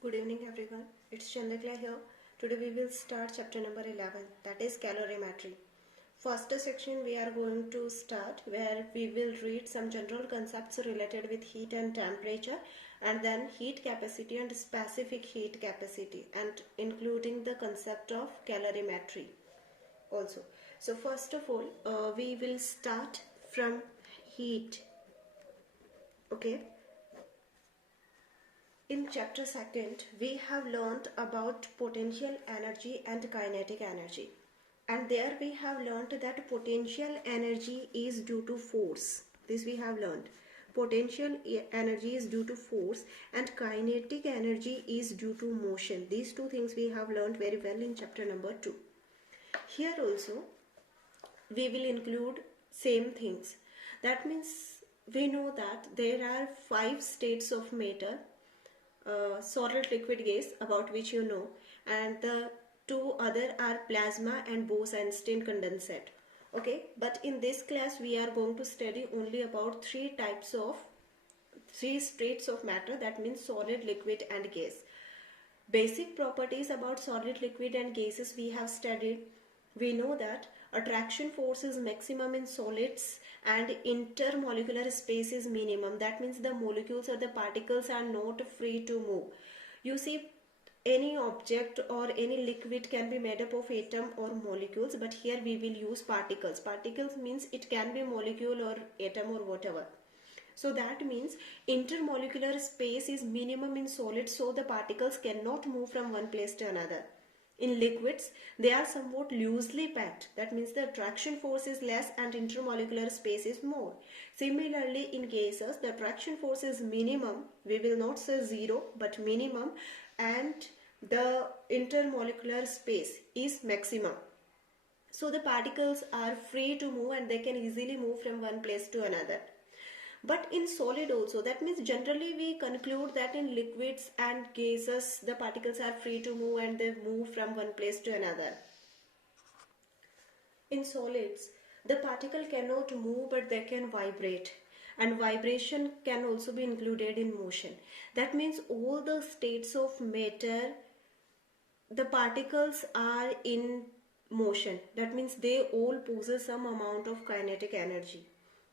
Good evening everyone, it's Chandrakla here. Today we will start chapter number 11, that is calorimetry. First section we are going to start where we will read some general concepts related with heat and temperature, and then heat capacity and specific heat capacity, and including the concept of calorimetry also. So first of all we will start from heat. Okay. In chapter 2nd, we have learned about potential energy and kinetic energy. And there we have learned that potential energy is due to force. This we have learned. Potential energy is due to force and kinetic energy is due to motion. These two things we have learned very well in chapter number 2. Here also we will include same things. That means we know that there are 5 states of matter, solid, liquid, gas, about which you know, and the two other are plasma and Bose-Einstein condensate. Okay, but in this class we are going to study only about three states of matter, that means solid, liquid and gas. Basic properties about solid, liquid and gases we have studied. We know that attraction force is maximum in solids and intermolecular space is minimum. That means the molecules or the particles are not free to move. You see, any object or any liquid can be made up of atom or molecules, but here we will use particles. Particles means it can be molecule or atom or whatever. So that means intermolecular space is minimum in solids, so the particles cannot move from one place to another. In liquids, they are somewhat loosely packed. That means the attraction force is less and intermolecular space is more. Similarly, in gases, the attraction force is minimum. We will not say zero, but minimum, and the intermolecular space is maximum. So the particles are free to move and they can easily move from one place to another. But in solid also, that means generally we conclude that in liquids and gases the particles are free to move and they move from one place to another. In solids, the particle cannot move but they can vibrate, and vibration can also be included in motion. That means all the states of matter, the particles are in motion. That means they all possess some amount of kinetic energy.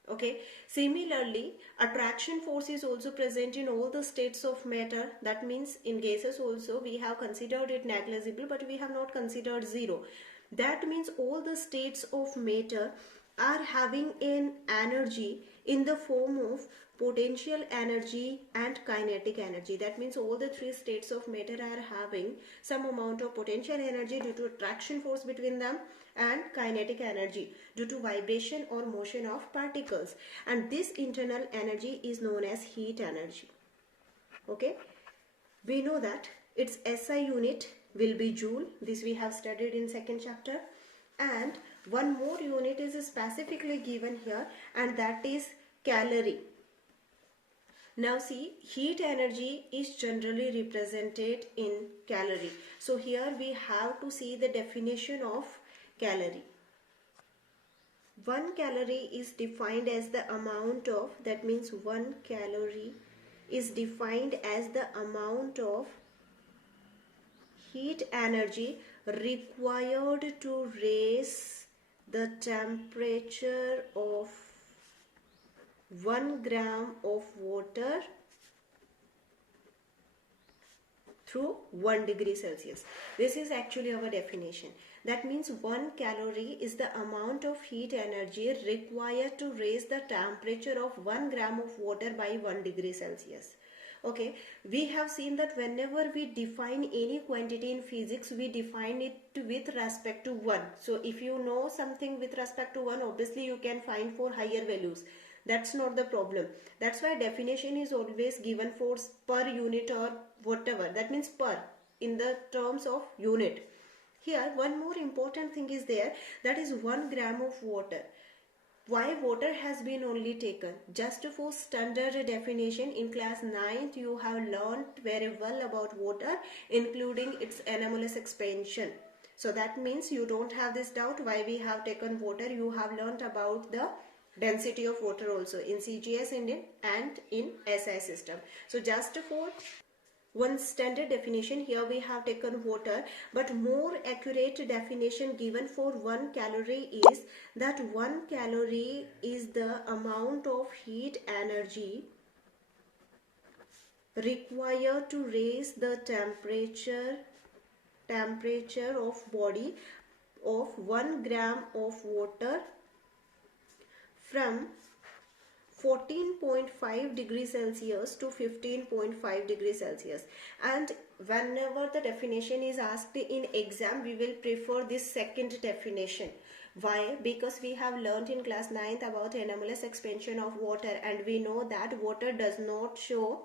Okay, similarly attraction force is also present in all the states of matter. That means in gases also we have considered it negligible, but we have not considered zero. That means all the states of matter are having an energy in the form of potential energy and kinetic energy. That means all the three states of matter are having some amount of potential energy due to attraction force between them and kinetic energy due to vibration or motion of particles, and this internal energy is known as heat energy. Okay, we know that its SI unit will be joule. This we have studied in second chapter, and one more unit is specifically given here, and that is calorie. Now see, heat energy is generally represented in calorie. So here we have to see the definition of calorie. 1 calorie is defined as the amount of, that means 1 calorie is defined as the amount of heat energy required to raise the temperature of 1 gram of water through 1 degree Celsius. This is actually our definition. That means 1 calorie is the amount of heat energy required to raise the temperature of 1 gram of water by 1 degree Celsius. Okay, we have seen that whenever we define any quantity in physics, we define it with respect to 1. So if you know something with respect to 1, obviously you can find for higher values. That's not the problem. That's why definition is always given for per unit or whatever. That means per in the terms of unit. Here one more important thing is there, that is 1 gram of water. Why water has been only taken? Just for standard definition, in class 9th you have learned very well about water, including its anomalous expansion. So that means you don't have this doubt why we have taken water. You have learned about the density of water also in CGS Indian and in SI system. So just for one standard definition. Here we have taken water, but more accurate definition given for 1 calorie is that 1 calorie is the amount of heat energy required to raise the temperature of body of 1 gram of water from 14.5 degrees Celsius to 15.5 degrees Celsius. And whenever the definition is asked in exam, we will prefer this second definition. Why? Because we have learned in class 9th about anomalous expansion of water, and we know that water does not show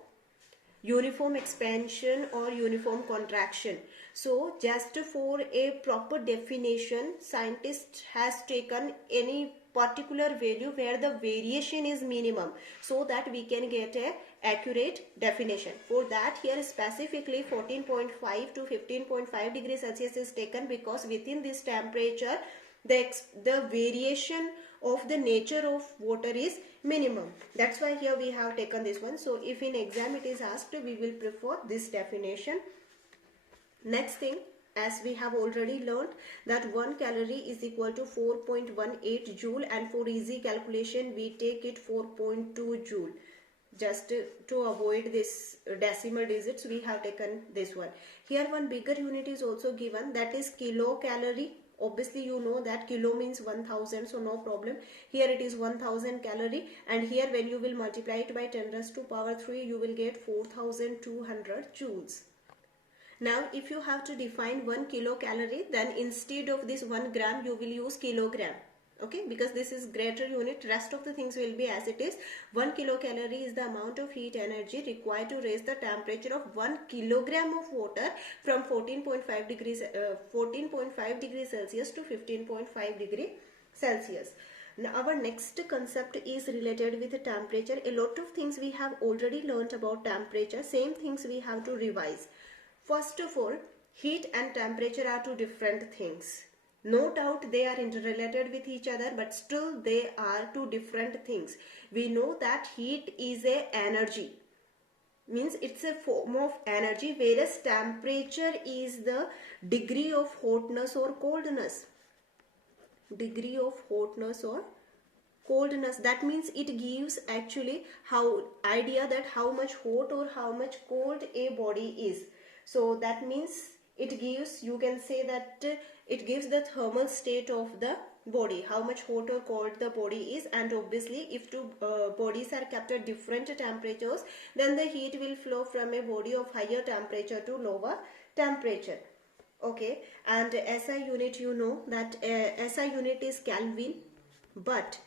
uniform expansion or uniform contraction. So just for a proper definition, scientist has taken any particular value where the variation is minimum, so that we can get a accurate definition. For that, here specifically 14.5 to 15.5 degrees Celsius is taken, because within this temperature the variation of the nature of water is minimum. That's why here we have taken this one. So if in exam it is asked, we will prefer this definition. Next thing, as we have already learned that 1 calorie is equal to 4.18 joule, and for easy calculation we take it 4.2 joule. Just to avoid this decimal digits, we have taken this one. Here one bigger unit is also given, that is kilocalorie. Obviously you know that kilo means 1000, so no problem. Here it is 1000 calorie, and here when you will multiply it by 10 raised to power 3, you will get 4200 joules. Now if you have to define 1 kilocalorie, then instead of this 1 gram you will use kilogram. Okay, because this is greater unit, rest of the things will be as it is. 1 kilocalorie is the amount of heat energy required to raise the temperature of 1 kilogram of water from 14.5 degrees Celsius to 15.5 degrees Celsius. Now our next concept is related with the temperature. A lot of things we have already learned about temperature, same things we have to revise. First of all, heat and temperature are two different things. No doubt they are interrelated with each other, but still they are two different things. We know that heat is a energy, means it's a form of energy, whereas temperature is the degree of hotness or coldness. Degree of hotness or coldness, that means it gives actually how idea that how much hot or how much cold a body is. So that means it gives, you can say that it gives the thermal state of the body, how much hot or cold the body is. And obviously if two bodies are kept at different temperatures, then the heat will flow from a body of higher temperature to lower temperature. Okay, and SI unit, you know that SI unit is Kelvin, but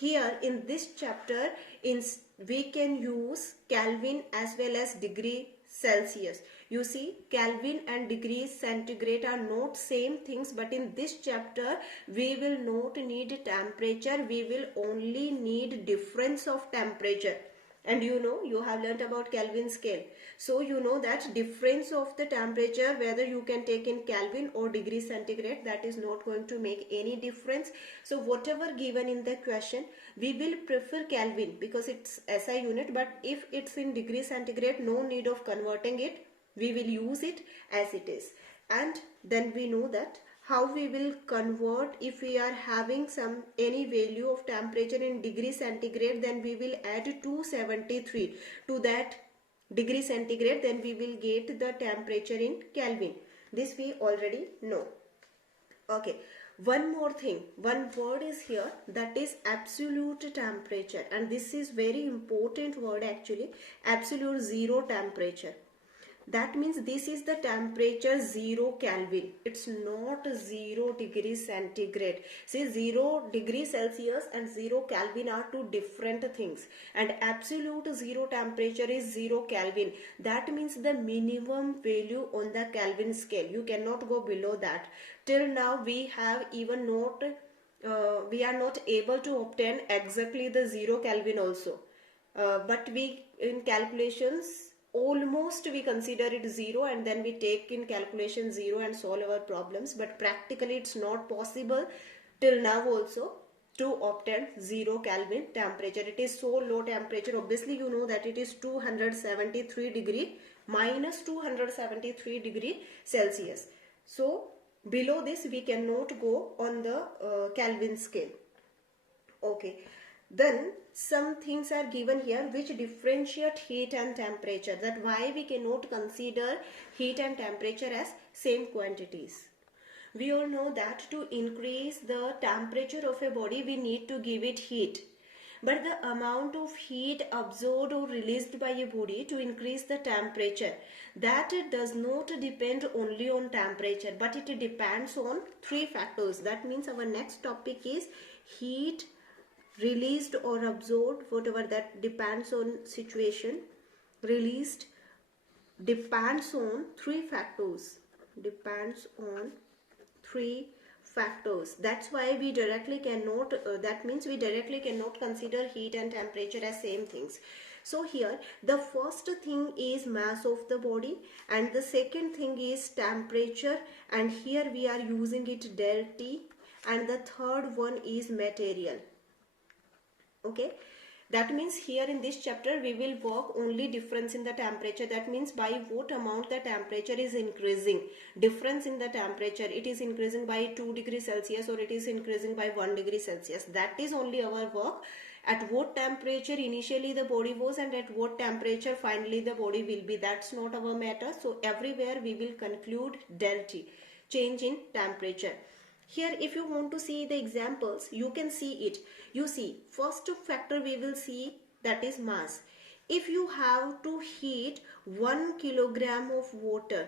here in this chapter we can use Kelvin as well as degree Celsius. You see, Kelvin and degrees centigrade are not same things, but in this chapter we will not need temperature, we will only need difference of temperature. And you know, you have learnt about Kelvin scale, so you know that difference of the temperature, whether you can take in Kelvin or degree centigrade, that is not going to make any difference. So whatever given in the question, we will prefer Kelvin because it's SI unit, but if it's in degree centigrade, no need of converting it, we will use it as it is. And then we know that how we will convert if we are having any value of temperature in degree centigrade, then we will add 273 to that degree centigrade, then we will get the temperature in Kelvin. This we already know. Okay, one more thing, one word is here, that is absolute temperature, and this is very important word actually, absolute zero temperature. That means this is the temperature 0 Kelvin. It's not 0 degrees centigrade. See, 0 degrees Celsius and 0 Kelvin are two different things. And absolute 0 temperature is 0 Kelvin. That means the minimum value on the Kelvin scale. You cannot go below that. Till now we have even not, we are not able to obtain exactly the 0 Kelvin also. But we in calculations, almost we consider it 0 and then we take in calculation 0 and solve our problems, but practically it's not possible till now also to obtain 0 Kelvin temperature. It is so low temperature. Obviously you know that it is 273 degree minus 273 degree Celsius. So below this we cannot go on the Kelvin scale. Okay, then some things are given here which differentiate heat and temperature, that why we cannot consider heat and temperature as same quantities. We all know that to increase the temperature of a body we need to give it heat, but the amount of heat absorbed or released by a body to increase the temperature, that does not depend only on temperature, but it depends on three factors. That means our next topic is heat released or absorbed, whatever that depends on situation. Released depends on three factors, that's why we directly cannot that means we directly cannot consider heat and temperature as same things. So here the first thing is mass of the body, and the second thing is temperature, and here we are using it del T, and the third one is material. Okay, that means here in this chapter we will work only difference in the temperature. That means by what amount the temperature is increasing, difference in the temperature, it is increasing by 2 degrees Celsius or it is increasing by 1 degree Celsius. That is only our work. At what temperature initially the body was and at what temperature finally the body will be, that's not our matter. So everywhere we will conclude del T, change in temperature. Here if you want to see the examples, you can see it. You see, first factor we will see, that is mass. If you have to heat 1 kilogram of water,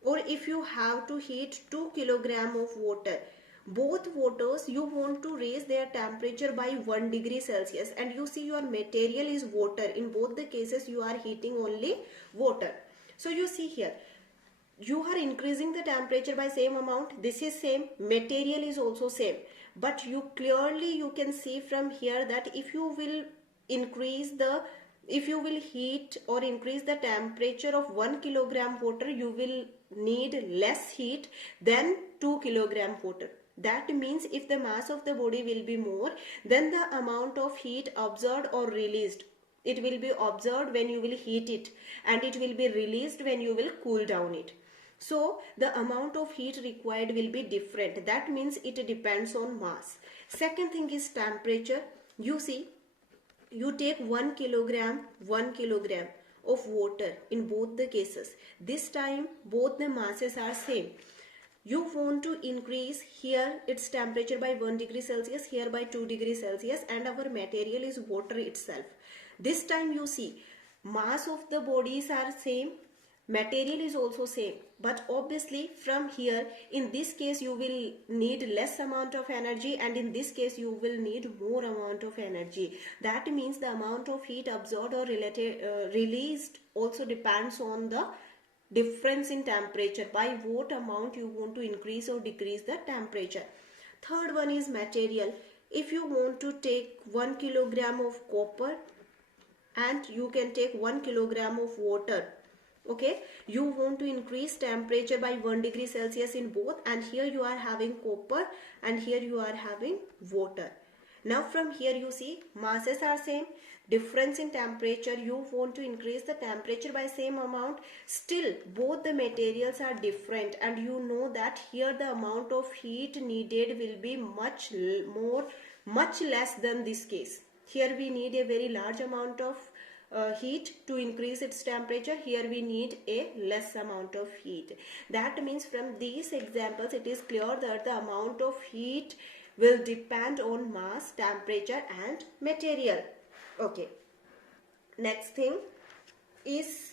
or if you have to heat 2 kilogram of water, both waters you want to raise their temperature by 1 degree Celsius, and you see your material is water. In both the cases you are heating only water. So you see here, you are increasing the temperature by same amount, this is same, material is also same, but you clearly you can see from here that if you will heat or increase the temperature of 1 kilogram water, you will need less heat than 2 kilogram water. That means if the mass of the body will be more, then the amount of heat absorbed or released, it will be absorbed when you will heat it, and it will be released when you will cool down it. So the amount of heat required will be different. That means it depends on mass. Second thing is temperature. You see, you take 1 kilogram of water in both the cases. This time both the masses are same. You want to increase here its temperature by 1 degree Celsius, here by 2 degrees Celsius, and our material is water itself. This time you see, mass of the bodies are same, material is also same, but obviously from here in this case you will need less amount of energy, and in this case you will need more amount of energy. That means the amount of heat absorbed or released also depends on the difference in temperature, by what amount you want to increase or decrease the temperature. Third one is material. If you want to take 1 kilogram of copper, and you can take 1 kilogram of water, okay, you want to increase temperature by 1 degree Celsius in both, and here you are having copper and here you are having water. Now from here you see masses are same, difference in temperature, you want to increase the temperature by same amount, still both the materials are different, and you know that here the amount of heat needed will be much less than this case. Here we need a very large amount of heat to increase its temperature, here we need a less amount of heat. That means from these examples it is clear that the amount of heat will depend on mass, temperature and material. Okay, next thing is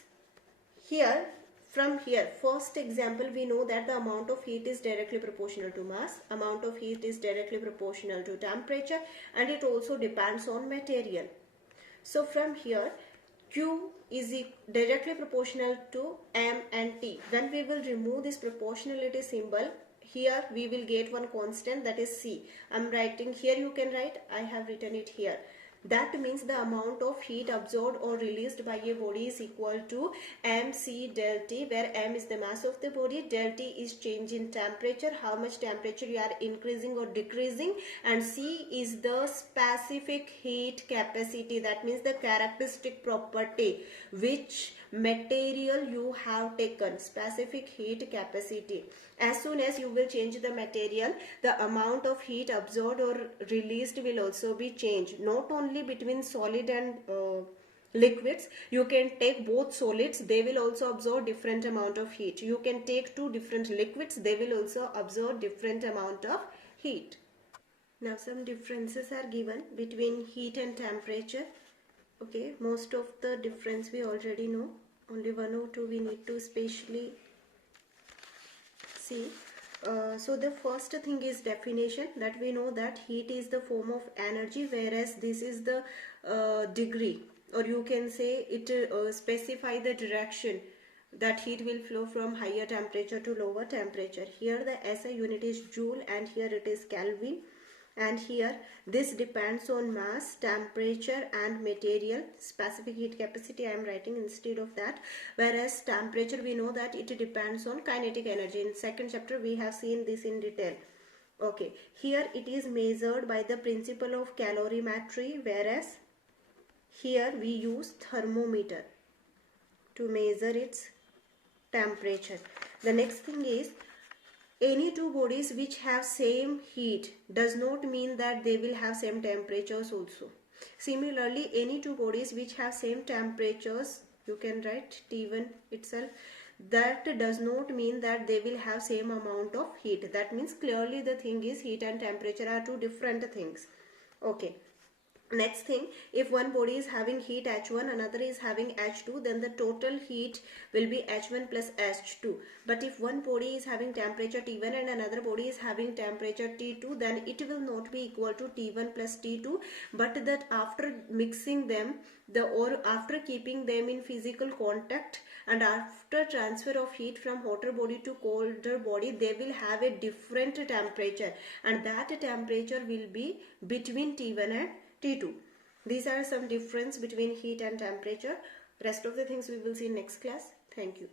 here. From here, first example, we know that the amount of heat is directly proportional to mass, amount of heat is directly proportional to temperature, and it also depends on material. So from here, Q is directly proportional to M and T. When we will remove this proportionality symbol, here we will get one constant, that is C. I am writing here, you can write, I have written it here. That means the amount of heat absorbed or released by a body is equal to mc del T, where m is the mass of the body, del T is change in temperature, how much temperature you are increasing or decreasing, and C is the specific heat capacity, that means the characteristic property which material you have taken, specific heat capacity. As soon as you will change the material, the amount of heat absorbed or released will also be changed. Not only between solid and liquids, you can take both solids, they will also absorb different amount of heat. You can take two different liquids, they will also absorb different amount of heat. Now some differences are given between heat and temperature. Okay, most of the difference we already know, only one or two we need to specially see. So the first thing is definition, that we know that heat is the form of energy, whereas this is the degree, or you can say it specify the direction that heat will flow from higher temperature to lower temperature. Here the SI unit is joule and here it is Kelvin. And here this depends on mass, temperature and material. Specific heat capacity I am writing instead of that, whereas temperature we know that it depends on kinetic energy. In second chapter we have seen this in detail. Okay, here it is measured by the principle of calorimetry, whereas here we use thermometer to measure its temperature. The next thing is, any two bodies which have same heat does not mean that they will have same temperatures also. Similarly, any two bodies which have same temperatures, you can write T1 itself, that does not mean that they will have same amount of heat. That means clearly the thing is heat and temperature are two different things. Okay. Next thing, if one body is having heat H1, another is having H2, then the total heat will be H1 plus H2. But if one body is having temperature T1 and another body is having temperature T2, then it will not be equal to T1 plus T2, but that after mixing them, or after keeping them in physical contact and after transfer of heat from hotter body to colder body, they will have a different temperature, and that temperature will be between T1 and T2. These are some difference between heat and temperature. Rest of the things we will see in next class. Thank you.